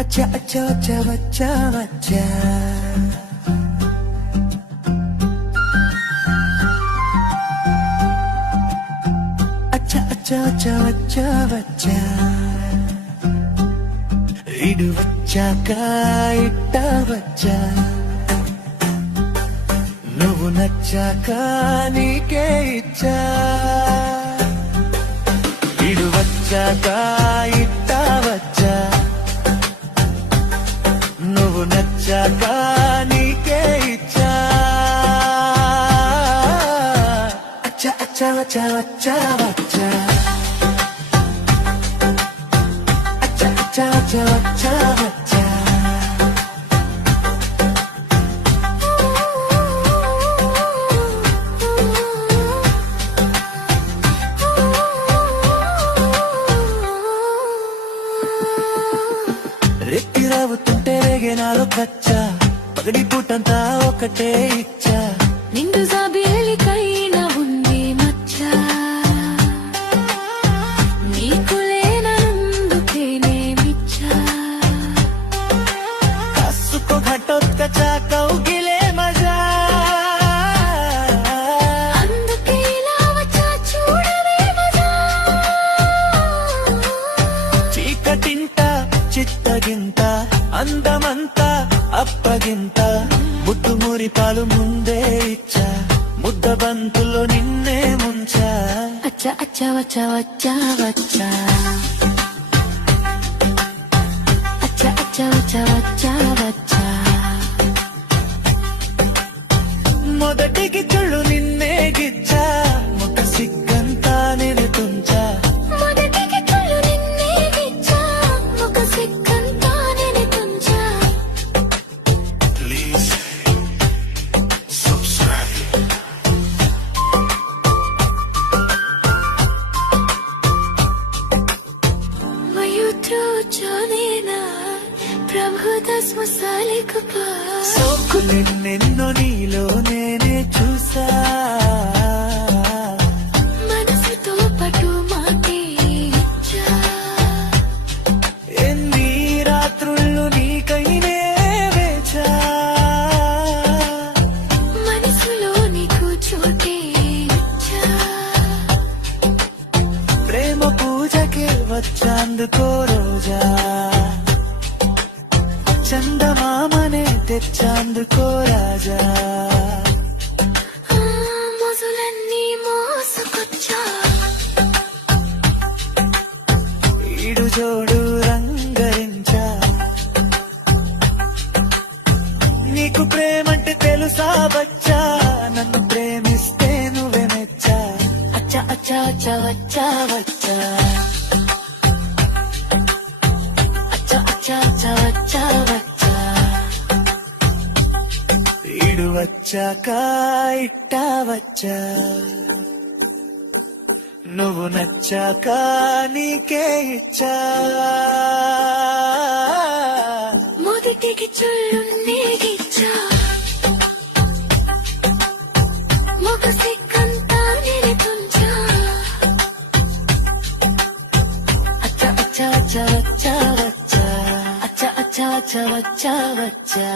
అచ్చా అచ్చా వచ్చా వచ్చా వచ్చా అచ్చా అచ్చా వచ్చా వచ్చా వచ్చా ఇడు వచ్చాక ఇట్ట వచ్చా నువ్వు నచ్చాక నీకే ఇచ్చా ఇడు వచ్చాక ఇట్ట వచ్చా నువ్వు నచ్చాక నీకే ఇచ్చా అచ్చా అచ్చా వచ్చా వచ్చా వచ్చా అచ్చా అచ్చా వచ్చా వచ్చా వచ్చా రెట్టి రావుతుంటే రేగే నాలో కచ్చా పగడి పూటంతా ఒకటే ఇచ్చా నిండు జాబిలికైనా ఉంది మచ్చా నీకు లేనందుకేనే మిచ్చా కాసుకో ఘటోత్కచా కౌగిలే మజా అందుకే ఇలా వచ్చా చూడవే మజా చీకటింట చిత్తగింత అందమంతా అప్పగింత ముద్దు మురి పాలు ముందే ఇచ్చా ముద్ద బంతుల్లో నిన్నే ముంచా అచ్చా అచ్చా వచ్చా వచ్చా వచ్చా అచ్చా అచ్చా వచ్చా వచ్చా వచ్చా మొదటికి చుళ్ళు నిన్నే గిచ్చా ఒక సిగ్గంతా నేను తుంచా మొదటికి కళ్ళు నిన్నే గిచ్చా ఒక సిగ్గంతా నేను తుంచా ప్లీజ్ సబ్స్క్రైబ్ మయూత్రో చోదేనా ప్రభు దస్ మసాలిక పాస్ సోకులెన్నెన్నో నీలో నేనే చూసా మనసుతో పటు మాటే ఇచ్చా ఎన్ని రాత్రుళ్ళు నీకైనే వేచా మనసులో నీకు చోటే ఇచ్చా ప్రేమ పూజకే వచ్చాందుకో రోజా చందమామనే తెచ్చాందుకో రాజా మొజులన్నీ మోసుకొచ్చా ఈడు జోడు రంగరించా నీకు ప్రేమంటే తెలుసా బచ్చా నన్ను ప్రేమిస్తే నువ్వే మెచ్చా అచ్చా అచ్చా అచ్చా వచ్చా వచ్చా అచ్చా అచ్చా అచ్చా వచ్చా వచ్చా ఈడు వచ్చాక ఇట్ట వచ్చా నువ్వు నచ్చాక నీకే ఇచ్చా మొదటికి చుళ్ళున్నే గిచ్చా మొగ సిగ్గంతా నేను తుంచా అచ్చా అచ్చా అచ్చా వచ్చా వచ్చా అచ్చా అచ్చా అచ్చా వచ్చా వచ్చా